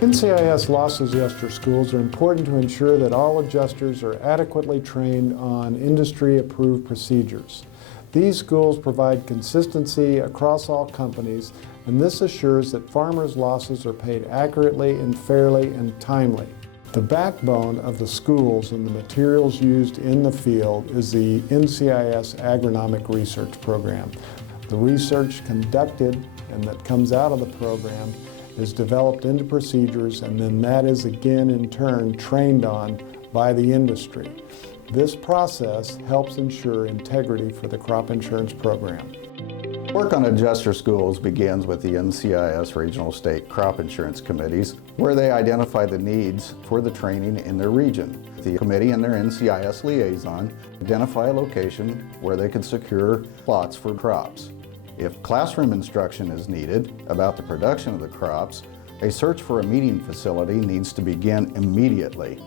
NCIS loss adjuster schools are important to ensure that all adjusters are adequately trained on industry-approved procedures. These schools provide consistency across all companies, and this assures that farmers' losses are paid accurately and fairly and timely. The backbone of the schools and the materials used in the field is the NCIS Agronomic Research Program. The research conducted and that comes out of the program is developed into procedures, and then that is again in turn trained on by the industry. This process helps ensure integrity for the crop insurance program. Work on adjuster schools begins with the NCIS Regional State Crop Insurance Committees, where they identify the needs for the training in their region. The committee and their NCIS liaison identify a location where they can secure plots for crops. If classroom instruction is needed about the production of the crops, a search for a meeting facility needs to begin immediately.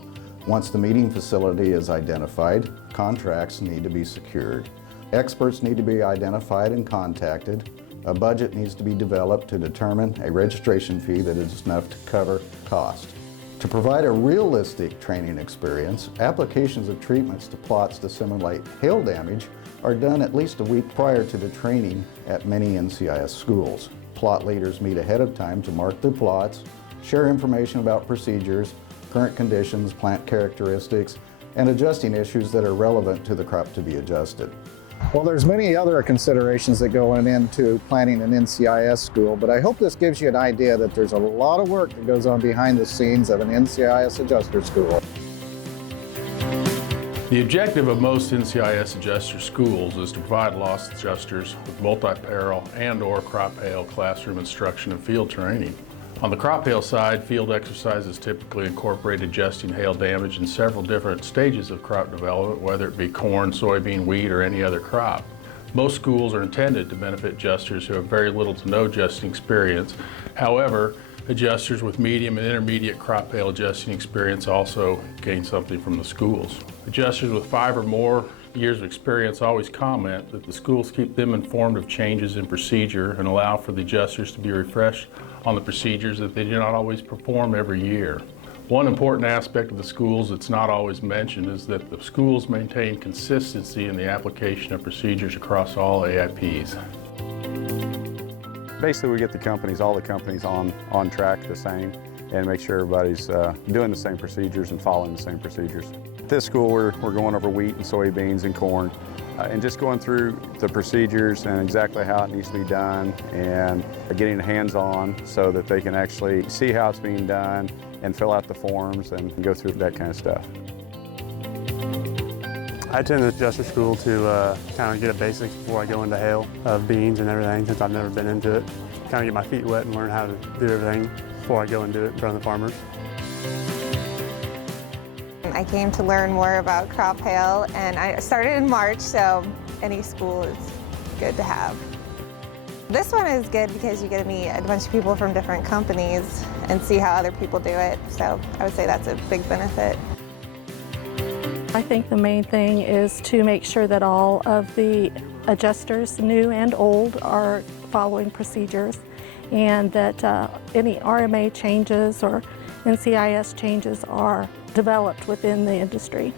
Once the meeting facility is identified, contracts need to be secured. Experts need to be identified and contacted. A budget needs to be developed to determine a registration fee that is enough to cover cost. To provide a realistic training experience, applications of treatments to plots to simulate hail damage are done at least a week prior to the training at many NCIS schools. Plot leaders meet ahead of time to mark their plots, share information about procedures, current conditions, plant characteristics, and adjusting issues that are relevant to the crop to be adjusted. Well, there's many other considerations that go into planning an NCIS school, but I hope this gives you an idea that there's a lot of work that goes on behind the scenes of an NCIS adjuster school. The objective of most NCIS adjuster schools is to provide loss adjusters with multi-peril and/or crop hail classroom instruction and field training. On the crop hail side, field exercises typically incorporate adjusting hail damage in several different stages of crop development, whether it be corn, soybean, wheat, or any other crop. Most schools are intended to benefit adjusters who have very little to no adjusting experience. However, adjusters with medium and intermediate crop hail adjusting experience also gain something from the schools. Adjusters with 5 or more years of experience always comment that the schools keep them informed of changes in procedure and allow for the adjusters to be refreshed on the procedures that they do not always perform every year. One important aspect of the schools that's not always mentioned is that the schools maintain consistency in the application of procedures across all AIPs. Basically, we get all the companies on track the same and make sure everybody's doing the same procedures and following the same procedures. At this school, we're going over wheat and soybeans and corn and just going through the procedures and exactly how it needs to be done and getting hands-on so that they can actually see how it's being done and fill out the forms and go through that kind of stuff. I attend the adjuster school to kind of get a basics before I go into hail of beans and everything, since I've never been into it. Kind of get my feet wet and learn how to do everything before I go and do it in front of the farmers. I came to learn more about crop hail, and I started in March, so any school is good to have. This one is good because you get to meet a bunch of people from different companies and see how other people do it, so I would say that's a big benefit. I think the main thing is to make sure that all of the adjusters, new and old, are following procedures, and that any RMA changes or NCIS changes are developed within the industry.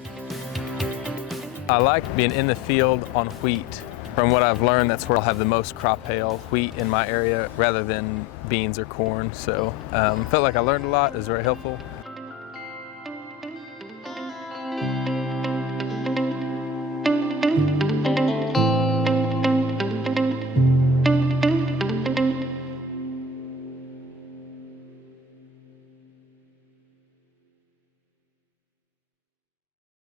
I like being in the field on wheat. From what I've learned, that's where I'll have the most crop hail, wheat in my area, rather than beans or corn. So felt like I learned a lot. It was very helpful.